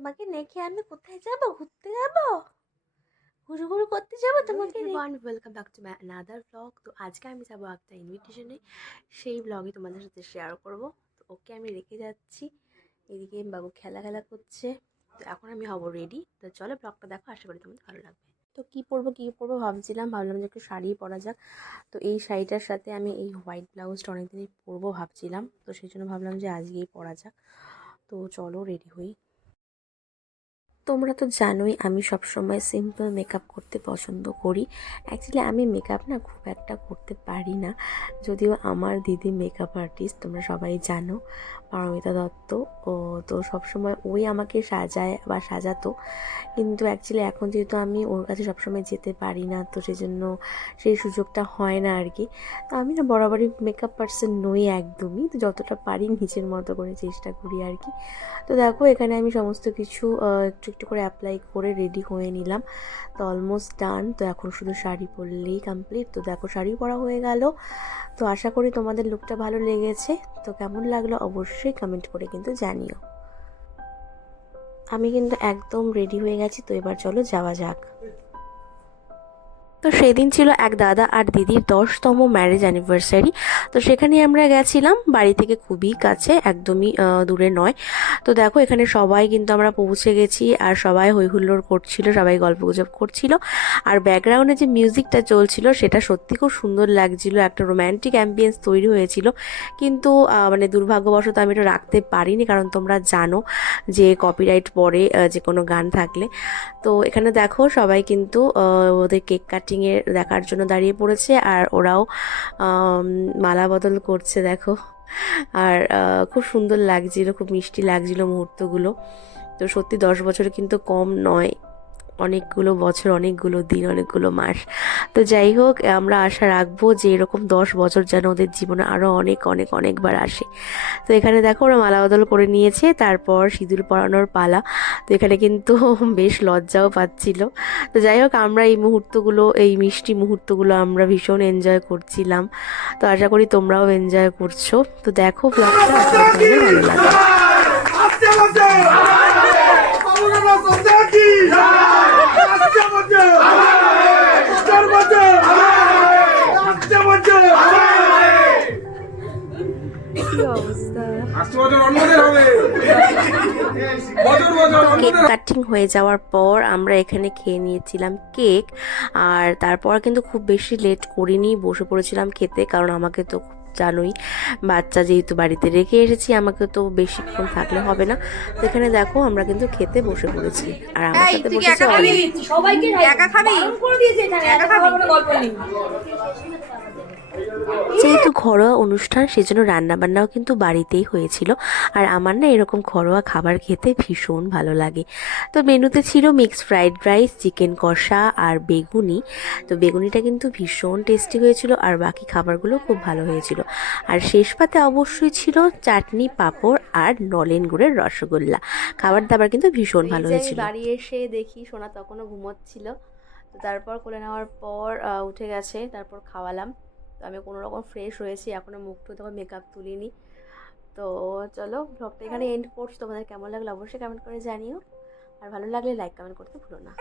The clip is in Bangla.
তোমাকে রেখে আমি কোথায় যাব? ঘুরতে যাব, ঘুরু ঘুরু করতে যাব তোমাকে welcome back to my another blog. তো আজকে আমি যাবো একটা ইনভিটেশনে, সেই ব্লগই তোমাদের সাথে শেয়ার করব। তো ওকে আমি রেখে যাচ্ছি, এদিকে বাবু খেলা করছে। তো এখন আমি হব রেডি। তো চলো ব্লগটা দেখো, আশা করি তোমাদের ভালো লাগবে। তো কী পরবো ভাবলাম যে একটু শাড়ি পরা যাক। তো এই শাড়িটার সাথে আমি এই হোয়াইট ব্লাউজটা অনেকদিনই পরবো ভাবছিলাম, তো সেই জন্য ভাবলাম যে আজকেই পরা যাক। তো চলো রেডি হই। তোমরা তো জানোই আমি সবসময় সিম্পল মেকআপ করতে পছন্দ করি। অ্যাকচুয়ালি আমি মেকআপ না খুব একটা করতে পারি না, যদিও আমার দিদি মেকআপ আর্টিস্ট, তোমরা সবাই জানো, পারমিতা দত্ত। ও তো সবসময় ওই আমাকে সাজায় বা সাজাতো, কিন্তু অ্যাকচুয়ালি এখন যেহেতু আমি ওর কাছে সবসময় যেতে পারি না, তো সেই জন্য সেই সুযোগটা হয় না আর কি। তো আমি না বরাবরই মেকআপ পার্সন নই একদমই, তো যতটা পারি নিজের মতো করে চেষ্টা করি আর কি। তো দেখো এখানে আমি সমস্ত কিছু একটু একটু করে অ্যাপ্লাই করে রেডি হয়ে নিলাম। তো অলমোস্ট ডান। তো এখন শুধু শাড়ি পরলেই কমপ্লিট। তো দেখো শাড়ি পরা হয়ে গেল। তো আশা করি তোমাদের লুকটা ভালো লেগেছে। তো কেমন লাগলো অবশ্যই কমেন্ট করে কিন্তু জানিও। আমি কিন্তু একদম রেডি হয়ে গেছি। তো এবার চলো যাওয়া যাক। তো সেদিন ছিল এক দাদা আর দিদির 10তম ম্যারেজ অ্যানিভার্সারি। তো সেখানে আমরা গেছিলাম, বাড়ি থেকে খুবই কাছে, একদমই দূরে নয়। তো দেখো এখানে সবাই কিন্তু আমরা পৌঁছে গেছি, আর সবাই হই হুল্লোড় করছিল, সবাই গল্পগুজব করছিল। আর ব্যাকগ্রাউন্ডে যে মিউজিকটা চলছিল সেটা সত্যি খুব সুন্দর লাগছিল, একটা রোম্যান্টিক অ্যাম্বিয়েন্স তৈরি হয়েছিল। কিন্তু মানে দুর্ভাগ্যবশত আমি এটা রাখতে পারিনি, কারণ তোমরা জানো যে কপিরাইট পড়ে যে কোনো গান থাকলে। তো এখানে দেখো সবাই কিন্তু ওদের কেক কাটিংয়ের দেখার জন্য দাঁড়িয়ে পড়েছে, আর ওরাও মালা বদল করছে দেখো। আর খুব সুন্দর লাগছিল, খুব মিষ্টি লাগছিল মুহূর্তগুলো। তো সত্যি 10 বছর কিন্তু কম নয়, অনেকগুলো বছর, অনেকগুলো দিন, অনেকগুলো মাস। তো যাই হোক, আমরা আশা রাখবো যে এরকম 10 বছর যেন ওদের জীবনে আরও অনেক অনেক অনেকবার আসে। তো এখানে দেখো ওরা মালা বদল করে নিয়েছে, তারপর সিঁদুর পরানোর পালা। তো এখানে কিন্তু বেশ লজ্জাও পাচ্ছিল। তো যাই হোক, আমরা এই মুহূর্তগুলো, এই মিষ্টি মুহূর্তগুলো আমরা ভীষণ এনজয় করছিলাম। তো আশা করি তোমরাও এনজয় করছো। তো দেখো ব্লগটা, আশা করি তোমাদের ভালো কেক কাটিং হয়ে যাওয়ার পর আমরা এখানে খেয়ে নিয়েছিলাম কেক। আর তারপর কিন্তু খুব বেশি লেট করিনি, বসে পড়েছিলাম খেতে, কারণ আমাকে তো জানোই বাচ্চা যেহেতু বাড়িতে রেখে এসেছি, আমাকে তো বেশিক্ষণ থাকলে হবে না। তো এখানে দেখো আমরা কিন্তু খেতে বসে পড়েছি, আর আমার সাথে বসেছে যেহেতু ঘরোয়া অনুষ্ঠান, সেজন্য রান্নাবান্নাও কিন্তু বাড়িতেই হয়েছিল। আর আমার না এরকম ঘরোয়া খাবার খেতে ভীষণ ভালো লাগে। তো মেনুতে ছিল মিক্সড ফ্রাইড রাইস, চিকেন কষা আর বেগুনি। তো বেগুনিটা কিন্তু ভীষণ টেস্টি হয়েছিল, আর বাকি খাবারগুলো খুব ভালো হয়েছিল। আর শেষ পাতে অবশ্যই ছিল চাটনি, পাঁপড় আর নলেন গুড়ের রসগোল্লা। খাবার দাবার কিন্তু ভীষণ ভালো হয়েছিল। বাড়ি এসে দেখি সোনা তখনও ঘুমোচ্ছিল। তো তারপর কোলে নেওয়ার পর উঠে গেছে, তারপর খাওয়ালাম। তো আমি কোনো রকম ফ্রেশ হয়েছি, এখনও মুখটু তখন মেকআপ তুলিনি। তো চলো ব্লগটা এখানে এন্ড করছি। তোমাদের কেমন লাগলো অবশ্যই কমেন্ট করে জানিও, আর ভালো লাগলে লাইক কমেন্ট করতে ভুলো না।